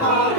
Oh.